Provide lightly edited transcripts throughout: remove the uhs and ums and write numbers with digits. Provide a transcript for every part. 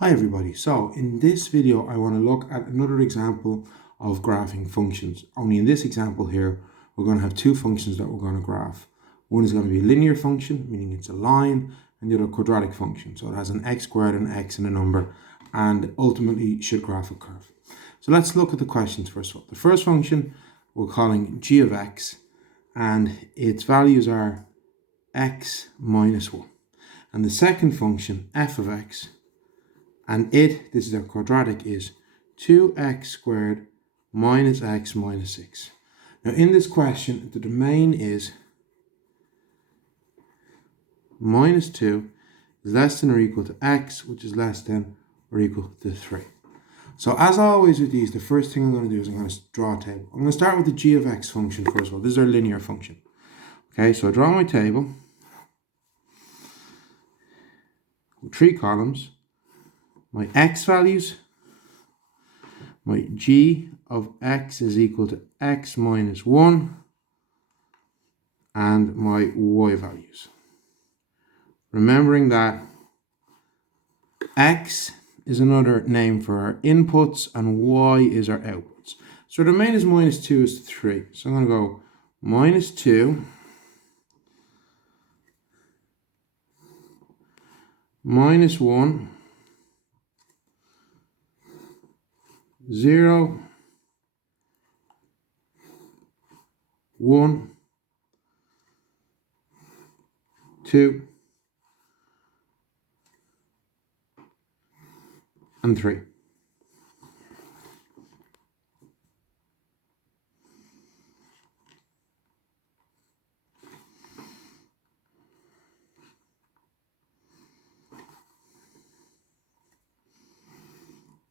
Hi everybody, so in this video I want to look at another example of graphing functions. Only in this example here we're going to have two functions that we're going to graph. One is going to be a linear function, meaning it's a line, and the other a quadratic function. So it has an x squared, an x and a number, and ultimately should graph a curve. So let's look at the questions first of all. The first function we're calling g of x, and its values are x minus 1. And the second function, f of x, and this is our quadratic, is 2x squared minus x minus 6. Now in this question, the domain is minus 2 is less than or equal to x, which is less than or equal to 3. So as always with these, the first thing I'm going to do is I'm going to draw a table. I'm going to start with the g of x function first of all. This is our linear function. Okay, so I draw my table with 3 columns. My x values, my g of x is equal to x minus 1, and my y values. Remembering that x is another name for our inputs and y is our outputs. So the domain is minus 2 is 3. So I'm going to go minus 2 minus 1 0 1 2 and 3.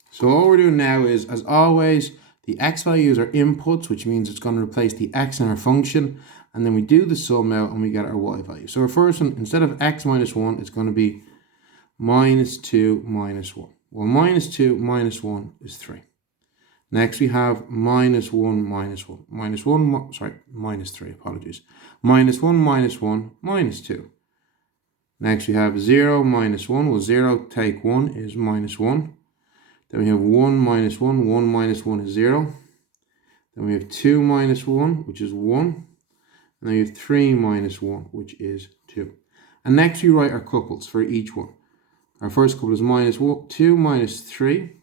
So all we're doing now is, as always, the x values are inputs, which means it's going to replace the x in our function, and then we do the sum out and we get our y value. So our first one, instead of x minus 1, it's going to be minus 2 minus 1. Well, minus 2 minus 1 is 3. Next we have minus 1 minus 1. Minus 3, apologies. Minus 1 minus 1 minus 2. Next we have 0 minus 1. Well, 0 take 1 is minus 1. Then we have 1 minus 1. 1 minus 1 is 0. Then we have 2 minus 1, which is 1. And then we have 3 minus 1, which is 2. And next we write our couples for each one. Our first couple is minus 2 minus 3.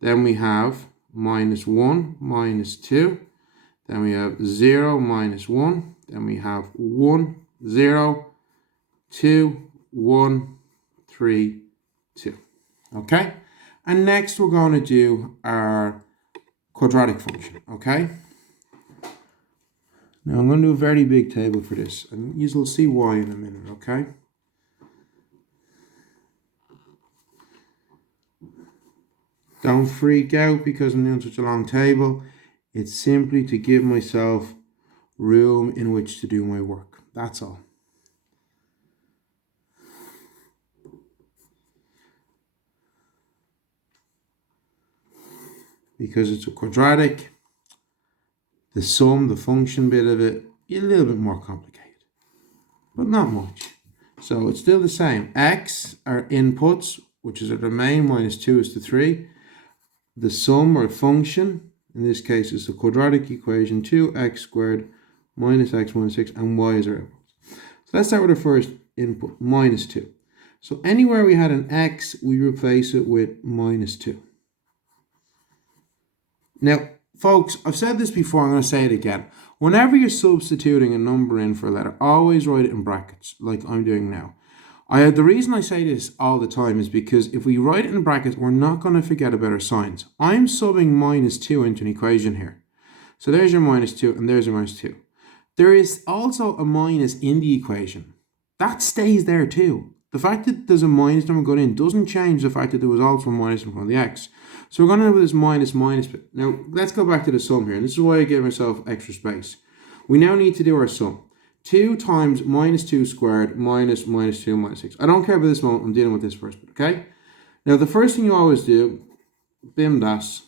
Then we have minus 1 minus 2. Then we have 0 minus 1. Then we have 1, 0, 2, 1, 3, 2. Okay? And next we're going to do our quadratic function, okay? Now I'm going to do a very big table for this, and you'll see why in a minute, okay? Don't freak out because I'm doing such a long table. It's simply to give myself room in which to do my work. That's all. Because it's a quadratic, the sum, the function bit of it, is a little bit more complicated, but not much. So it's still the same. X are inputs, which is our domain, minus 2 is to 3. The sum or function, in this case, is the quadratic equation, 2x squared minus x minus 6, and y is our outputs. So let's start with our first input, minus 2. So anywhere we had an x, we replace it with minus 2. Now, folks, I've said this before, I'm going to say it again. Whenever you're substituting a number in for a letter, always write it in brackets, like I'm doing now. The reason I say this all the time is because if we write it in brackets, we're not going to forget about our signs. I'm subbing minus 2 into an equation here. So there's your minus 2 and there's your minus 2. There is also a minus in the equation. That stays there too. The fact that there's a minus number going in doesn't change the fact that there was also a minus in front of the x. So we're going to do this minus bit. Now, let's go back to the sum here. And this is why I gave myself extra space. We now need to do our sum. 2 times minus 2 squared minus minus 2 minus 6. I don't care about this moment. I'm dealing with this first bit, okay? Now, the first thing you always do, BIMDAS,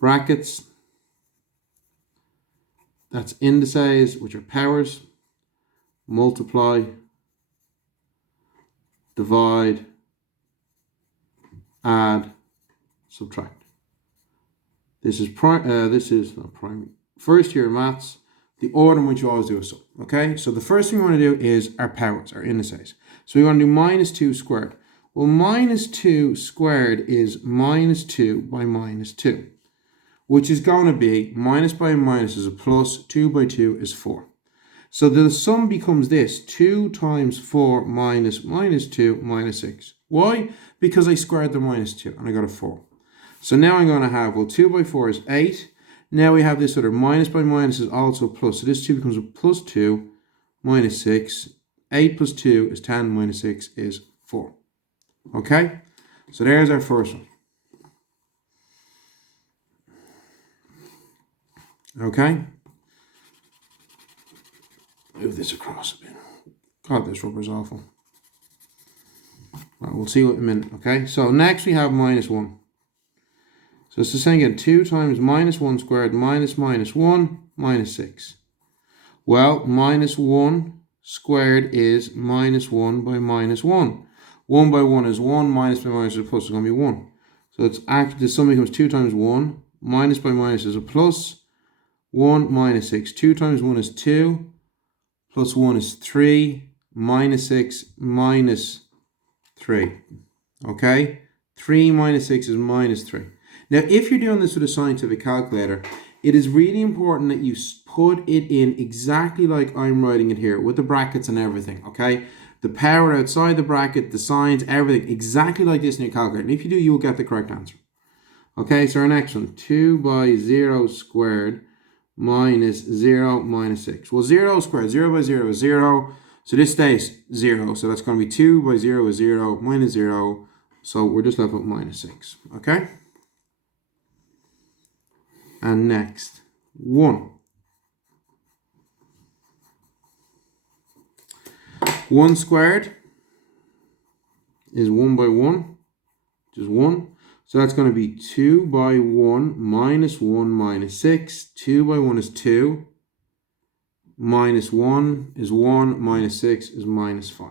brackets, that's indices, which are powers, multiply, divide, add, subtract. This is not primary. First year maths, the order in which you always do a sum. Okay, so the first thing we want to do is our powers, our indices. So we want to do minus 2 squared. Well, minus 2 squared is minus 2 by minus 2, which is going to be minus by minus is a plus, 2 by 2 is 4. So the sum becomes this, 2 times 4 minus minus 2 minus 6. Why? Because I squared the minus 2 and I got a 4. So now I'm going to have, well, 2 by 4 is 8. Now we have this other minus by minus is also plus. So this 2 becomes a plus 2 minus 6. 8 plus 2 is 10 minus 6 is 4. Okay? So there's our first one. Okay? Move this across a bit. God, this rubber is awful. Right, we'll see what in a minute. Okay? So next we have minus 1. So it's the same again, 2 times minus 1 squared minus minus 1 minus 6. Well, minus 1 squared is minus 1 by minus 1. 1 by 1 is 1, minus by minus is a plus, it's going to be 1. So it's actually, the sum becomes 2 times 1, minus by minus is a plus, 1 minus 6. 2 times 1 is 2, plus 1 is 3, minus 6 minus 3. Okay? 3 minus 6 is minus 3. Now, if you're doing this with a scientific calculator, it is really important that you put it in exactly like I'm writing it here, with the brackets and everything, okay? The power outside the bracket, the signs, everything, exactly like this in your calculator. And if you do, you will get the correct answer. Okay, so our next one, 2 by 0 squared minus 0 minus 6. Well, 0 squared, 0 by 0 is 0. So this stays 0. So that's going to be 2 by 0 is 0 minus 0. So we're just left with minus 6, okay? And next, 1. 1 squared is 1 by 1, which is 1. So that's going to be 2 by 1 minus 1 minus 6. 2 by 1 is 2. Minus 1 is 1. Minus 6 is minus 5.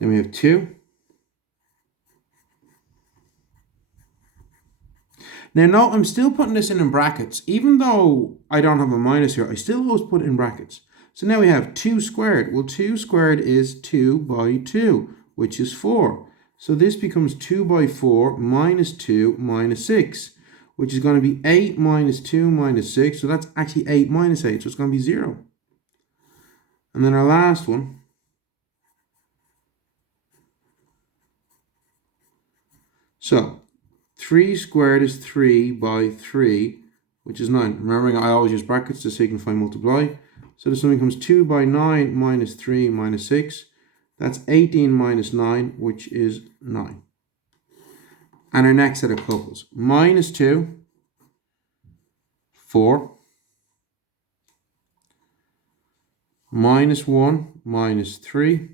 Then we have 2. Now note, I'm still putting this in brackets. Even though I don't have a minus here, I still always put it in brackets. So now we have 2 squared. Well, 2 squared is 2 by 2, which is 4. So this becomes 2 by 4 minus 2 minus 6, which is going to be 8 minus 2 minus 6. So that's actually 8 minus 8, so it's going to be 0. And then our last one, so 3 squared is 3 by 3, which is 9. Remembering, I always use brackets just so you can find multiply. So this one becomes 2 by 9 minus 3 minus 6. That's 18 minus 9, which is 9. And our next set of couples, minus 2, 4, minus 1, minus 3,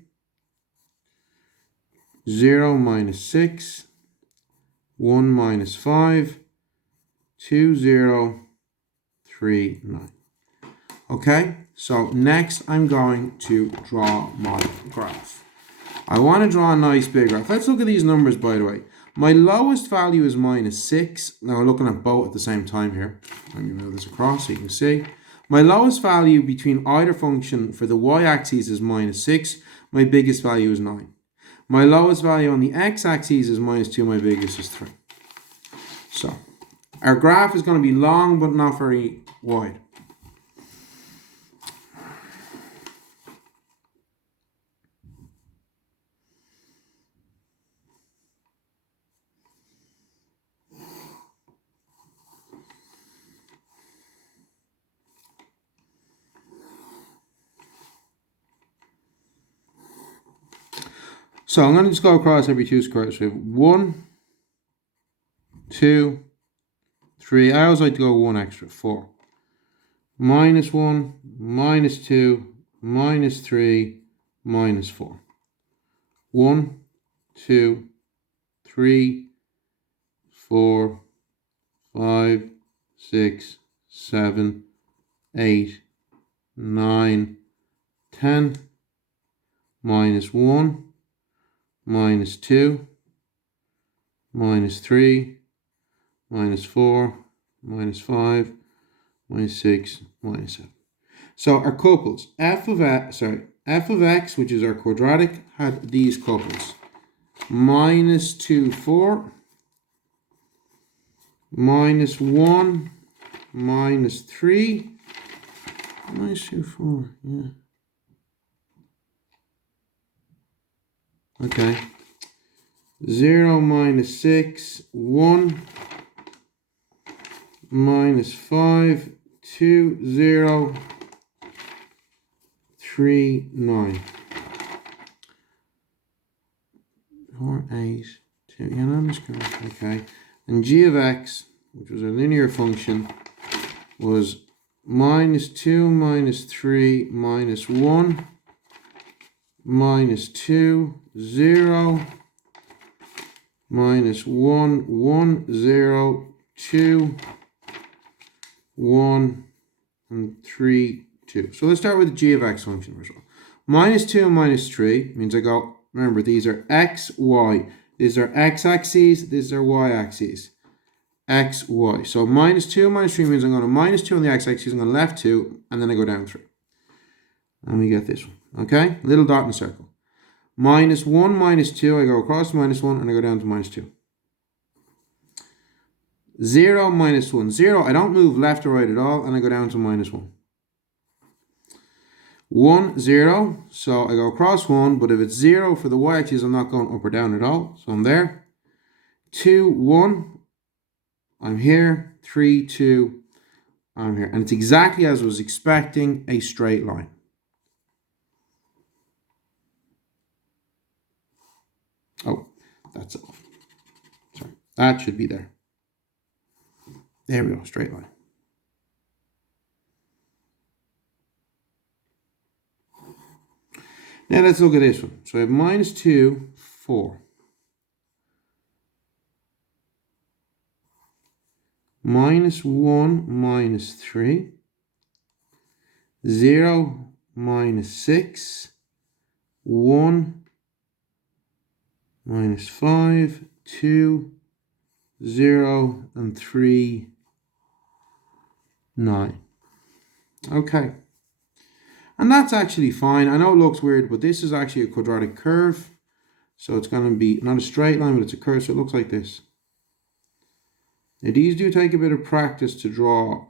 0 minus 6, 1 minus 5, 2, 0, 3, 9. Okay, so next I'm going to draw my graph. I want to draw a nice big graph. Let's look at these numbers, by the way. My lowest value is minus 6. Now we're looking at both at the same time here. Let me move this across so you can see. My lowest value between either function for the y-axis is minus 6. My biggest value is 9. My lowest value on the x-axis is minus 2. My biggest is 3. So our graph is going to be long but not very wide. So I'm going to just go across every 2 squares. So we have 1, 2, 3. I always like to go 1 extra, 4. Minus 1, minus 2, minus 3, minus 4. 1, 2, 3, 4, 5, 6, 7, 8, 9, 10, minus 1, minus 2, minus 3, minus 4, minus 5, minus 6, minus 7. So our couples, f of x, which is our quadratic, had these couples. Minus 2, 4, minus 1, minus 3, minus 2, 4, yeah. Okay. 0, minus 6, 1, minus 5, 2, 0, 3, 9. 4, 8, 2, yeah, no, that's correct. Okay. And g of x, which was a linear function, was minus 2, minus 3, minus 1, minus 2, 0, minus 1, 1, 0, 2, 1, and 3, 2. So let's start with the g of x function first of all. Minus 2 and minus 3 means I go, remember, these are x, y. These are x-axes, these are y-axes. X, y. So minus 2 and minus 3 means I'm going to minus 2 on the x-axis, I'm going to left 2, and then I go down 3. And we get this one, okay? Little dot in a circle. Minus 1, minus 2, I go across minus 1, and I go down to minus 2. 0, minus 1, 0, I don't move left or right at all, and I go down to minus 1. 1, 0, so I go across 1, but if it's 0 for the y-axis, I'm not going up or down at all, so I'm there. 2, 1, I'm here. 3, 2, I'm here. And it's exactly as I was expecting, a straight line. Oh, that's off. Sorry, that should be there. There we go, straight line. Now let's look at this one. So I have minus 2, 4. Minus 1, minus 3. 0, minus 6. 1, minus 5. 2, 0, and 3, 9. Okay. And that's actually fine. I know it looks weird, but this is actually a quadratic curve. So it's going to be not a straight line, but it's a curve. So it looks like this. Now these do take a bit of practice to draw.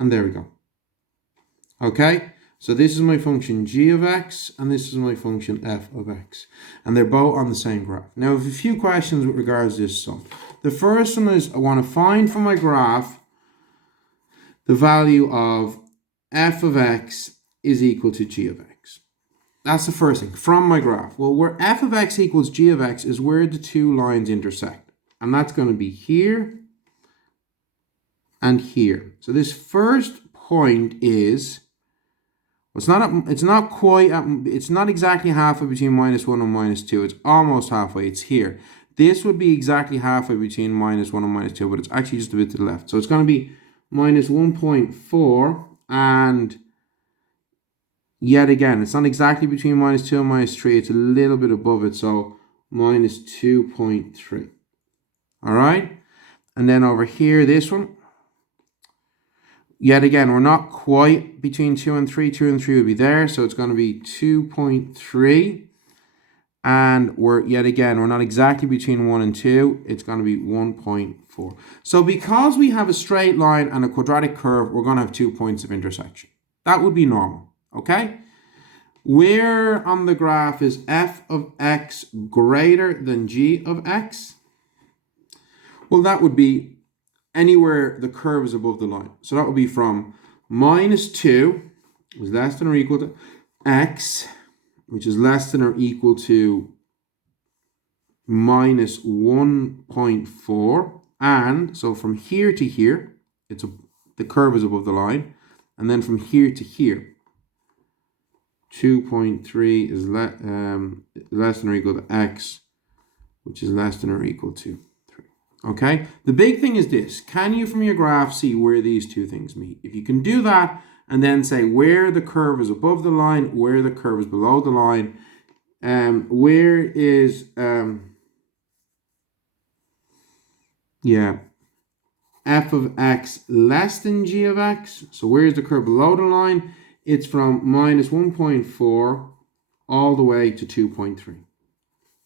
And there we go. Okay. So this is my function g of x, and this is my function f of x. And they're both on the same graph. Now I have a few questions with regards to this sum. The first one is I want to find from my graph the value of f of x is equal to g of x. That's the first thing, from my graph. Well, where f of x equals g of x is where the two lines intersect. And that's going to be here and here. So this first point is, it's not exactly halfway between minus 1 and minus 2. It's almost halfway. It's here. This would be exactly halfway between minus 1 and minus 2, but it's actually just a bit to the left. So it's going to be minus 1.4, and yet again, it's not exactly between minus 2 and minus 3. It's a little bit above it, so minus 2.3. All right? And then over here, this one, yet again, we're not quite between 2 and 3. 2 and 3 would be there, so it's going to be 2.3. And we're not exactly between 1 and 2. It's going to be 1.4. So because we have a straight line and a quadratic curve, we're going to have 2 points of intersection. That would be normal, okay? Where on the graph is f of x greater than g of x? Well, that would be anywhere the curve is above the line. So that would be from minus 2 is less than or equal to x, which is less than or equal to minus 1.4. And so from here to here, the curve is above the line. And then from here to here, 2.3 is less than or equal to x, which is less than or equal to 3. Okay? The big thing is this. Can you, from your graph, see where these two things meet? If you can do that, and then say where the curve is above the line, where the curve is below the line, where is f of x less than g of x. So where is the curve below the line? It's from minus 1.4 all the way to 2.3.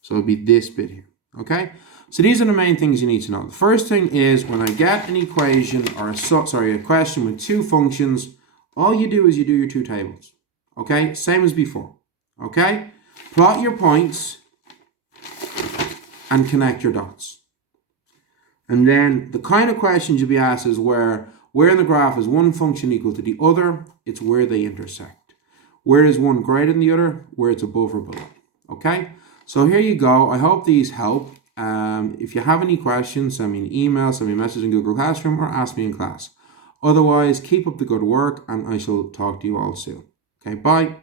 So it'll be this bit here, okay? So these are the main things you need to know. The first thing is when I get an equation or a question with two functions, all you do is you do your two tables, okay? Same as before, okay? Plot your points and connect your dots. And then the kind of questions you'll be asked is where in the graph is one function equal to the other, it's where they intersect. Where is one greater than the other, where it's above or below, okay? So here you go. I hope these help. If you have any questions, send me an email, send me a message in Google Classroom, or ask me in class. Otherwise, keep up the good work, and I shall talk to you all soon. Okay, bye.